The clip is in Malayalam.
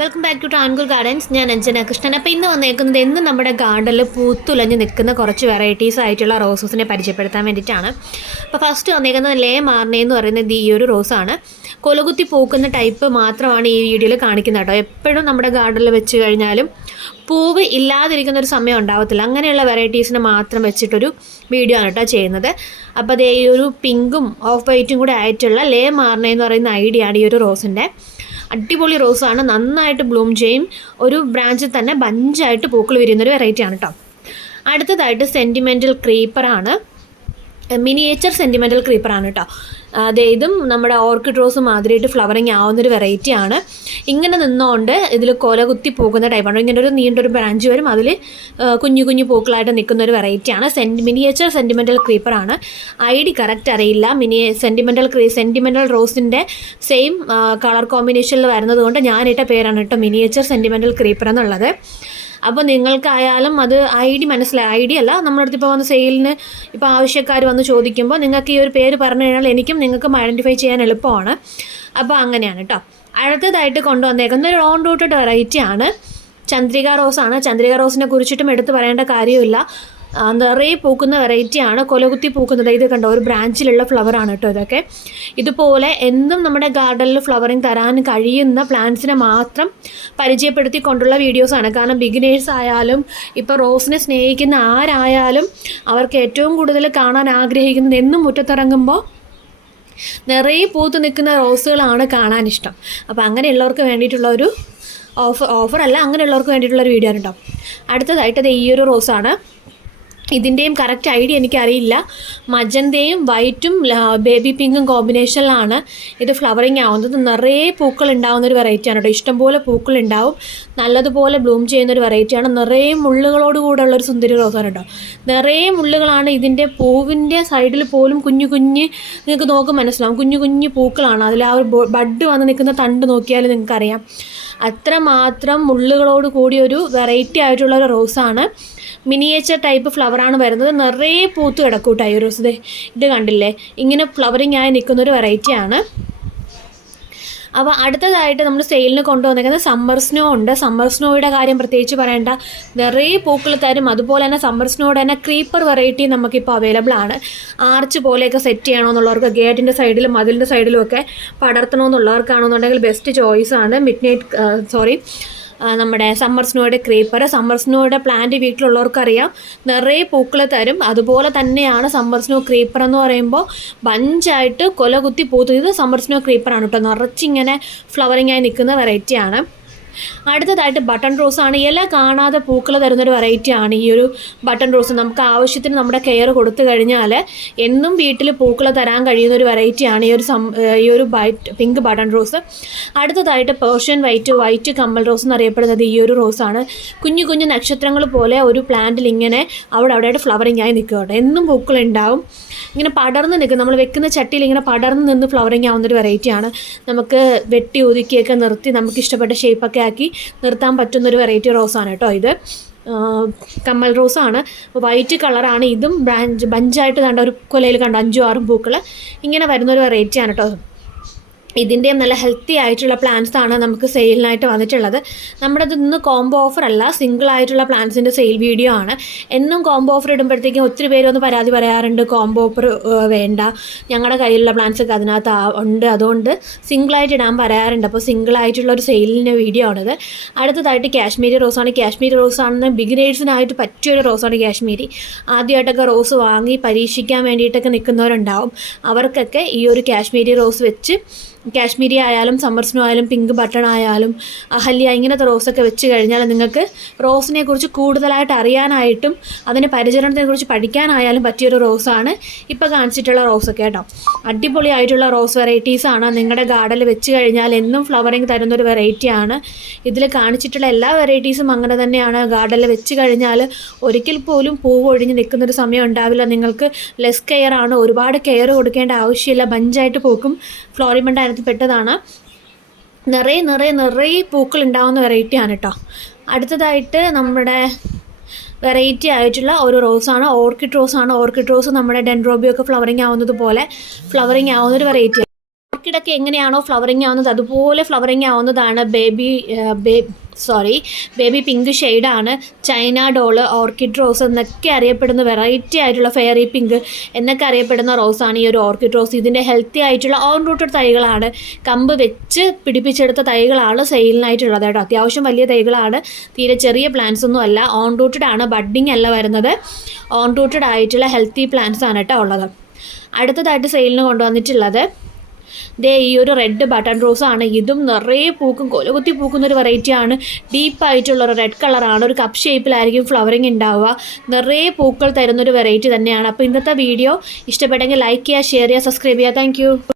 Welcome back to Travancore gardens. ഞാൻ അഞ്ജന കൃഷ്ണൻ. അപ്പോൾ ഇന്ന് വന്നേക്കുന്നത് എന്നും നമ്മുടെ ഗാർഡനിൽ പൂത്തുലഞ്ഞ് നിൽക്കുന്ന കുറച്ച് വെറൈറ്റീസ് ആയിട്ടുള്ള റോസസിനെ പരിചയപ്പെടുത്താൻ വേണ്ടിയിട്ടാണ്. അപ്പോൾ ഫസ്റ്റ് വന്നേക്കുന്നത് ലേ മാർണേ എന്ന് പറയുന്നത് ഈ ഒരു റോസാണ്. കൊലകുത്തി പൂക്കുന്ന ടൈപ്പ് മാത്രമാണ് ഈ വീഡിയോയിൽ കാണിക്കുന്നത് കേട്ടോ. എപ്പോഴും നമ്മുടെ ഗാർഡനിൽ വെച്ച് കഴിഞ്ഞാലും പൂവ് ഇല്ലാതിരിക്കുന്നൊരു സമയം ഉണ്ടാവത്തില്ല. അങ്ങനെയുള്ള വെറൈറ്റീസിനെ മാത്രം വെച്ചിട്ടൊരു വീഡിയോ ആണ് കേട്ടോ ചെയ്യുന്നത്. അപ്പോൾ അതേ ഈ ഒരു പിങ്കും ഓഫ് വൈറ്റും കൂടെ ആയിട്ടുള്ള ലേ മാർണേ എന്ന് പറയുന്ന ഐഡിയ ആണ് ഈ ഒരു റോസിൻ്റെ. അടിപൊളി റോസാണ്, നന്നായിട്ട് ബ്ലൂം ചെയ്യും. ഒരു ബ്രാഞ്ചിൽ തന്നെ ബഞ്ചായിട്ട് പൂക്കൾ വിരിയുന്നൊരു വെറൈറ്റിയാണ് കേട്ടോ. അടുത്തതായിട്ട് സെൻറ്റിമെൻ്റൽ ക്രീപ്പറാണ്, മിനിയേച്ചർ സെൻറ്റിമെൻ്റൽ ക്രീപ്പറാണ് കേട്ടോ. ഇതും നമ്മുടെ ഓർക്കിഡ് റോസ് മാതിരിയായിട്ട് ഫ്ലവറിങ് ആവുന്നൊരു വെറൈറ്റിയാണ്. ഇങ്ങനെ നിന്നുകൊണ്ട് ഇതിൽ കൊല കുത്തി പോകുന്ന ടൈപ്പാണ്. ഇങ്ങനെ ഒരു നീണ്ടൊരു ബ്രാഞ്ച് വരും, അതിൽ കുഞ്ഞു കുഞ്ഞു പൂക്കളായിട്ട് നിൽക്കുന്ന ഒരു വെറൈറ്റിയാണ്. മിനിയേച്ചർ സെൻറ്റിമെൻ്റൽ ക്രീപ്പറാണ്. ഐഡി കറക്റ്റ് അറിയില്ല. സെൻറ്റിമെൻ്റൽ റോസിൻ്റെ സെയിം കളർ കോമ്പിനേഷനിൽ വരുന്നത് കൊണ്ട് ഞാനിട്ട പേരാണ് കേട്ടോ മിനിയേച്ചർ സെൻറ്റിമെൻ്റൽ ക്രീപ്പർ എന്നുള്ളത്. അപ്പോൾ നിങ്ങൾക്കായാലും അത് ഐഡി അല്ല, നമ്മുടെ അടുത്ത് ഇപ്പോൾ വന്ന് സെയിലിന് ഇപ്പോൾ ആവശ്യക്കാർ വന്ന് ചോദിക്കുമ്പോൾ നിങ്ങൾക്ക് ഈ ഒരു പേര് പറഞ്ഞു കഴിഞ്ഞാൽ എനിക്കും നിങ്ങൾക്കും ഐഡൻറ്റിഫൈ ചെയ്യാൻ എളുപ്പമാണ്. അപ്പോൾ അങ്ങനെയാണ് കേട്ടോ. അടുത്തതായിട്ട് കൊണ്ടുവന്നേക്കുന്ന ഒരു ഓൺ റൂട്ടഡ് വെറൈറ്റിയാണ്, ചന്ദ്രിക റോസാണ്. ചന്ദ്രിക റോസിനെ കുറിച്ചിട്ടും എടുത്ത് പറയേണ്ട കാര്യമില്ല. നിറയെ പൂക്കുന്ന വെറൈറ്റിയാണ്, കൊലകുത്തി പൂക്കുന്നത്. ഇത് കണ്ടോ, ഒരു ബ്രാഞ്ചിലുള്ള ഫ്ലവറാണ് കേട്ടോ ഇതൊക്കെ. ഇതുപോലെ എന്നും നമ്മുടെ ഗാർഡനിൽ ഫ്ലവറിങ് തരാൻ കഴിയുന്ന പ്ലാന്റ്സിനെ മാത്രം പരിചയപ്പെടുത്തിക്കൊണ്ടുള്ള വീഡിയോസാണ്. കാരണം ബിഗിനേഴ്സ് ആയാലും ഇപ്പോൾ റോസിനെ സ്നേഹിക്കുന്ന ആരായാലും അവർക്ക് ഏറ്റവും കൂടുതൽ കാണാൻ ആഗ്രഹിക്കുന്നത് എന്നും മുറ്റത്തിറങ്ങുമ്പോൾ നിറയെ പൂത്ത് നിൽക്കുന്ന റോസുകളാണ് കാണാനിഷ്ടം. അപ്പോൾ അങ്ങനെയുള്ളവർക്ക് വേണ്ടിയിട്ടുള്ള ഒരു ഓഫറല്ല, അങ്ങനെയുള്ളവർക്ക് വേണ്ടിയിട്ടുള്ളൊരു വീഡിയോ ആണ് കേട്ടോ. അടുത്തതായിട്ട് അത് ഈ ഒരു റോസാണ്. ഇതിൻ്റെയും കറക്റ്റ് ഐഡിയ എനിക്കറിയില്ല. മജന്തയും വൈറ്റും ബേബി പിങ്കും കോമ്പിനേഷനിലാണ് ഇത് ഫ്ലവറിങ് ആവുന്നത്. നിറയെ പൂക്കൾ ഉണ്ടാകുന്നൊരു വെറൈറ്റിയാണ് കേട്ടോ. ഇഷ്ടംപോലെ പൂക്കൾ ഉണ്ടാവും, നല്ലതുപോലെ ബ്ലൂം ചെയ്യുന്നൊരു വെറൈറ്റിയാണ്. നിറയെ മുള്ളുകളോട് കൂടെ ഉള്ളൊരു സുന്ദരി റോസാണ് കേട്ടോ. നിറയെ മുള്ളുകളാണ്. ഇതിൻ്റെ പൂവിൻ്റെ സൈഡിൽ പോലും കുഞ്ഞു നിങ്ങൾക്ക് നോക്കും മനസ്സിലാവും, കുഞ്ഞു കുഞ്ഞു പൂക്കളാണ്. അതിൽ ആ ഒരു ബഡ് വന്ന് നിൽക്കുന്ന തണ്ട് നോക്കിയാൽ നിങ്ങൾക്കറിയാം. അത്രമാത്രം മുള്ളുകളോട് കൂടിയൊരു വെറൈറ്റി ആയിട്ടുള്ളൊരു റോസാണ്. മിനിയേച്ചർ ടൈപ്പ് ഫ്ലവറാണ് വരുന്നത്. നിറയെ പൂത്ത് കിടക്കൂട്ടോ ഈ റോസ്. ഇത് കണ്ടില്ലേ, ഇങ്ങനെ ഫ്ലവറിങ് ആയി നിൽക്കുന്നൊരു വെറൈറ്റിയാണ്. അപ്പോൾ അടുത്തതായിട്ട് നമ്മൾ സെയിലിന് കൊണ്ടുവന്നേക്കുന്നത് സമ്മർ സ്നോ ഉണ്ട്. സമ്മർ സ്നോയുടെ കാര്യം പ്രത്യേകിച്ച് പറയേണ്ട, നിറയെ പൂക്കൾ തരും. അതുപോലെ തന്നെ സമ്മർ സ്നോയുടെ തന്നെ ക്രീപ്പർ വെറൈറ്റി നമുക്കിപ്പോൾ അവൈലബിൾ ആണ്. ആർച്ച് പോലെയൊക്കെ സെറ്റ് ചെയ്യണമെന്നുള്ളവർക്ക്, ഗേറ്റിൻ്റെ സൈഡിലും മതിലിൻ്റെ സൈഡിലും ഒക്കെ പടർത്തണമെന്നുള്ളവർക്കാണെന്നുണ്ടെങ്കിൽ ബെസ്റ്റ് ചോയ്സാണ് നമ്മുടെ സമ്മർ സ്നോയുടെ ക്രീപ്പർ. സമ്മർ സ്നോയുടെ പ്ലാന്റ് വീട്ടിലുള്ളവർക്കറിയാം, നിറയെ പൂക്കൾ തരും. അതുപോലെ തന്നെയാണ് സമ്മർ സ്നോ ക്രീപ്പർ എന്ന് പറയുമ്പോൾ ബഞ്ചായിട്ട് കൊല കുത്തി പൂത്ത്. ഇത് സമ്മർ സ്നോ ക്രീപ്പറാണ് കേട്ടോ. നിറച്ചിങ്ങനെ ഫ്ലവറിങ് ആയി നിൽക്കുന്ന വെറൈറ്റിയാണ്. അടുത്തതായിട്ട് ബട്ടൺ റോസാണ്. ഇല കാണാതെ പൂക്കൾ തരുന്നൊരു വെറൈറ്റിയാണ് ഈ ഒരു ബട്ടൺ റോസ്. നമുക്ക് ആവശ്യത്തിന് നമ്മുടെ കെയർ കൊടുത്തു കഴിഞ്ഞാൽ എന്നും വീട്ടിൽ പൂക്കൾ തരാൻ കഴിയുന്നൊരു വെറൈറ്റിയാണ് ഈ ഒരു പിങ്ക് ബട്ടൺ റോസ്. അടുത്തതായിട്ട് പേർഷ്യൻ വൈറ്റ് കമ്മൽ റോസ് എന്നറിയപ്പെടുന്നത് ഈ ഒരു റോസാണ്. കുഞ്ഞു കുഞ്ഞു നക്ഷത്രങ്ങൾ പോലെ ഒരു പ്ലാന്റിൽ ഇങ്ങനെ അവിടെയായിട്ട് ഫ്ലവറിങ് ആയി നിൽക്കുക. എന്നും പൂക്കൾ ഉണ്ടാവും, ഇങ്ങനെ പടർന്ന് നിൽക്കും. നമ്മൾ വെക്കുന്ന ചട്ടിയിൽ ഇങ്ങനെ പടർന്ന് നിന്ന് ഫ്ലവറിങ് ആവുന്നൊരു വെറൈറ്റിയാണ്. നമുക്ക് വെട്ടി ഒതുക്കിയൊക്കെ നിർത്തി നമുക്ക് ഇഷ്ടപ്പെട്ട ഷേപ്പൊക്കെ ആക്കി നിർത്താൻ പറ്റുന്നൊരു വെറൈറ്റി റോസാണ് കേട്ടോ. ഇത് കമ്മൽ റോസാണ്, വൈറ്റ് കളറാണ്. ഇതും ബഞ്ചായിട്ട് കണ്ട ഒരു കൊലയിൽ കണ്ട 5-6 പൂക്കൾ ഇങ്ങനെ വരുന്നൊരു വെറൈറ്റിയാണ് കേട്ടോ. ഇതിൻ്റെയും നല്ല ഹെൽത്തി ആയിട്ടുള്ള പ്ലാന്റ്സ് ആണ് നമുക്ക് സെയിലിനായിട്ട് വന്നിട്ടുള്ളത്. നമ്മുടെ ഇന്ന് കോംബോ ഓഫർ അല്ല, സിംഗിൾ ആയിട്ടുള്ള പ്ലാന്റ്സിൻ്റെ സെയിൽ വീഡിയോ ആണ്. എന്നും കോംബോ ഓഫർ ഇടുമ്പോഴത്തേക്കും ഒത്തിരി പേര് ഒന്ന് പരാതി പറയാറുണ്ട്, കോംബോ ഓഫർ വേണ്ട, ഞങ്ങളുടെ കയ്യിലുള്ള പ്ലാന്റ്സ് ഒക്കെ അതിനകത്ത് ഉണ്ട്, അതുകൊണ്ട് സിംഗിളായിട്ട് ഇടാൻ പറയാറുണ്ട്. അപ്പോൾ സിംഗിളായിട്ടുള്ള ഒരു സെയിലിൻ്റെ വീഡിയോ ആണിത്. അടുത്തതായിട്ട് കാശ്മീരി റോസാണ്. കാശ്മീരി റോസാണെന്ന് ബിഗിനേഴ്സിനായിട്ട് പറ്റിയൊരു റോസാണ് കാശ്മീരി. ആദ്യമായിട്ടൊക്കെ റോസ് വാങ്ങി പരീക്ഷിക്കാൻ വേണ്ടിയിട്ടൊക്കെ നിൽക്കുന്നവരുണ്ടാവും. അവർക്കൊക്കെ ഈ ഒരു കാശ്മീരി റോസ് വെച്ച്, കാശ്മീരി ആയാലും സമ്മർ സ്നോ ആയാലും പിങ്ക് ബട്ടൺ ആയാലും അഹല്യ ഇങ്ങനത്തെ റോസൊക്കെ വെച്ച് കഴിഞ്ഞാൽ നിങ്ങൾക്ക് റോസിനെ കുറിച്ച് കൂടുതലായിട്ട് അറിയാനായിട്ടും അതിൻ്റെ പരിചരണത്തെക്കുറിച്ച് പഠിക്കാനായാലും പറ്റിയൊരു റോസാണ് ഇപ്പോൾ കാണിച്ചിട്ടുള്ള റോസൊക്കെ കേട്ടോ. അടിപൊളിയായിട്ടുള്ള റോസ് വെറൈറ്റീസാണ്. നിങ്ങളുടെ ഗാർഡനിൽ വെച്ച് കഴിഞ്ഞാൽ എന്നും ഫ്ലവറിങ് തരുന്നൊരു വെറൈറ്റിയാണ്. ഇതിൽ കാണിച്ചിട്ടുള്ള എല്ലാ വെറൈറ്റീസും അങ്ങനെ തന്നെയാണ്. ഗാർഡനിൽ വെച്ച് കഴിഞ്ഞാൽ ഒരിക്കൽ പോലും പൂവ് ഒഴിഞ്ഞ് നിൽക്കുന്നൊരു സമയം ഉണ്ടാവില്ല. നിങ്ങൾക്ക് ലെസ് കെയർ ആണ്, ഒരുപാട് കെയർ കൊടുക്കേണ്ട ആവശ്യമില്ല. ബഞ്ചായിട്ട് പൂക്കും. ഫ്ലോറിമണ്ട് പെട്ടതാണ്. നിറയെ പൂക്കൾ ഉണ്ടാകുന്ന വെറൈറ്റിയാണ് കേട്ടോ. അടുത്തതായിട്ട് നമ്മുടെ വെറൈറ്റി ആയിട്ടുള്ള ഒരു റോസാണ്, ഓർക്കിഡ് റോസാണ്. ഓർക്കിഡ് റോസ് നമ്മുടെ ഡെൻഡ്രോബിയൊക്കെ ഫ്ലവറിങ് ആവുന്നത് പോലെ ഫ്ലവറിങ് ആവുന്നൊരു വെറൈറ്റി. ഓർക്കിഡൊക്കെ എങ്ങനെയാണോ ഫ്ലവറിങ് ആവുന്നത് അതുപോലെ ഫ്ലവറിങ് ആവുന്നതാണ് ബേബി പിങ്ക് ഷെയ്ഡാണ് ചൈന ഡോള്, ഓർക്കിഡ് റോസ് എന്നൊക്കെ അറിയപ്പെടുന്ന വെറൈറ്റി ആയിട്ടുള്ള ഫെയറി പിങ്ക് എന്നൊക്കെ അറിയപ്പെടുന്ന റോസാണ് ഈ ഒരു ഓർക്കിഡ് റോസ്. ഇതിൻ്റെ ഹെൽത്തി ആയിട്ടുള്ള ഓൺ റൂട്ടഡ് തൈകളാണ്, കമ്പ് വെച്ച് പിടിപ്പിച്ചെടുത്ത തൈകളാണ് സെയിലിനായിട്ടുള്ളത് കേട്ടോ. അത്യാവശ്യം വലിയ തൈകളാണ്, തീരെ ചെറിയ പ്ലാന്റ്സ് ഒന്നും അല്ല. ഓൺ റൂട്ടഡ് ആണ്, ബഡ്ഡിങ് അല്ല വരുന്നത്. ഓൺ റൂട്ടഡ് ആയിട്ടുള്ള ഹെൽത്തി പ്ലാന്റ്സ് ആണ് കേട്ടോ ഉള്ളത്. അടുത്തതായിട്ട് സെയിലിന് കൊണ്ടുവന്നിട്ടുള്ളത് ഈ ഒരു റെഡ് ബട്ടൺ റോസ് ആണ്. ഇതും നിറയെ പൂക്കും, കൊലകുത്തി പൂക്കുന്നൊരു വെറൈറ്റിയാണ്. ഡീപ്പായിട്ടുള്ളൊരു റെഡ് കളറാണ്, ഒരു കപ്പ് ഷേപ്പിലായിരിക്കും ഫ്ലവറിങ് ഉണ്ടാവുക. നിറയെ പൂക്കൾ തരുന്നൊരു വെറൈറ്റി തന്നെയാണ്. അപ്പോൾ ഇന്നത്തെ വീഡിയോ ഇഷ്ടപ്പെട്ടെങ്കിൽ ലൈക്ക് ചെയ്യുക, ഷെയർ ചെയ്യുക, സബ്സ്ക്രൈബ് ചെയ്യുക. താങ്ക്